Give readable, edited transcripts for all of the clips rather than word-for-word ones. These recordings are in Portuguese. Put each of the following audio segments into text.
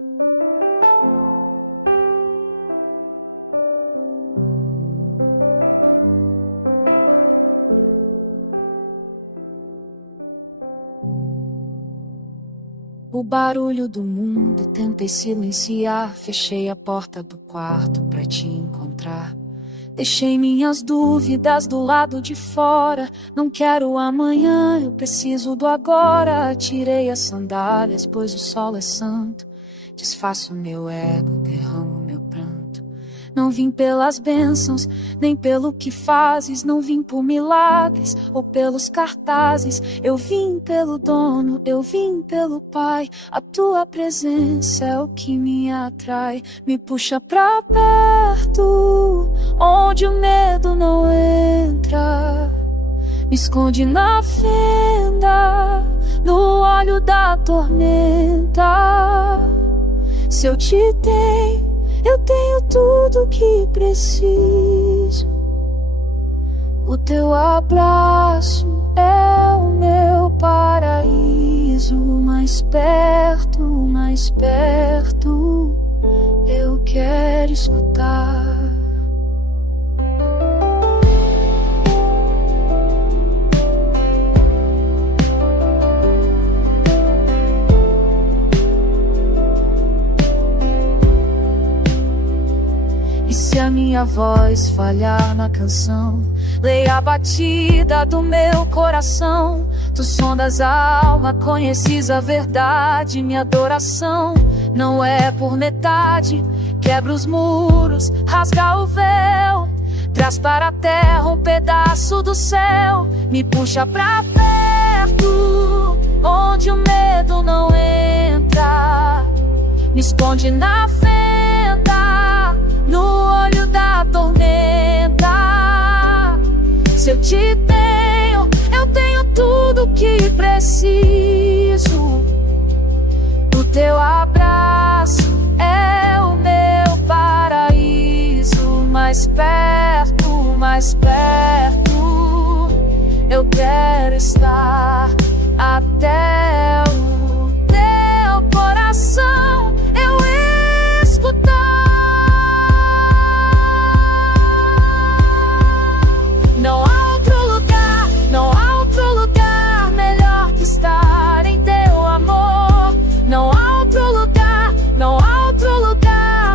O barulho do mundo tentei silenciar. Fechei a porta do quarto pra te encontrar. Deixei minhas dúvidas do lado de fora. Não quero amanhã, eu preciso do agora. Tirei as sandálias, pois o sol é santo. Desfaço meu ego, derramo meu pranto. Não vim pelas bênçãos, nem pelo que fazes. Não vim por milagres ou pelos cartazes. Eu vim pelo dono, eu vim pelo Pai. A tua presença é o que me atrai. Me puxa pra perto, onde o medo não entra. Me esconde na fenda, no olho da tormenta. Se eu te tenho, eu tenho tudo que preciso. O teu abraço é o meu paraíso. Mais perto, eu quero escutar. E se a minha voz falhar na canção, leia a batida do meu coração. Tu sondas a alma, conheces a verdade. Minha adoração não é por metade. Quebra os muros, rasga o véu. Traz para a terra um pedaço do céu. Me puxa pra perto, onde o medo não entra. Me esconde na fenda, no olho da tormenta. Se eu te tenho, eu tenho tudo que preciso. O teu abraço é o meu paraíso. Mais perto, eu quero estar. Até o teu coração eu escutar. Não há outro lugar melhor que estar em teu amor. Não há outro lugar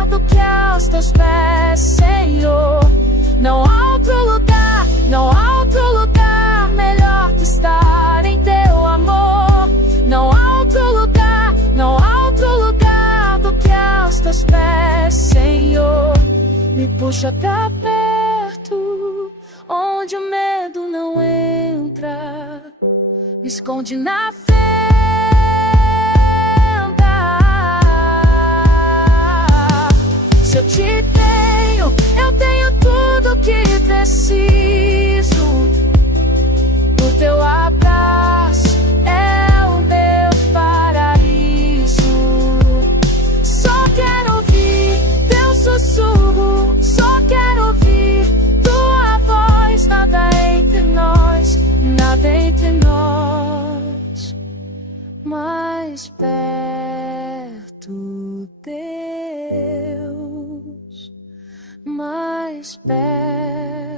do que aos teus pés, Senhor. Não há outro lugar melhor que estar em teu amor. Não há outro lugar do que aos teus pés, Senhor. Me puxa pra perto, onde o medo não entra. Me esconde na fenda. Se eu te tenho, eu tenho tudo que preciso. O teu abraço é o meu paraíso. Só quero ouvir teu sussurro, só quero ouvir tua voz. Nada entre nós, mais perto, Deus, mais perto.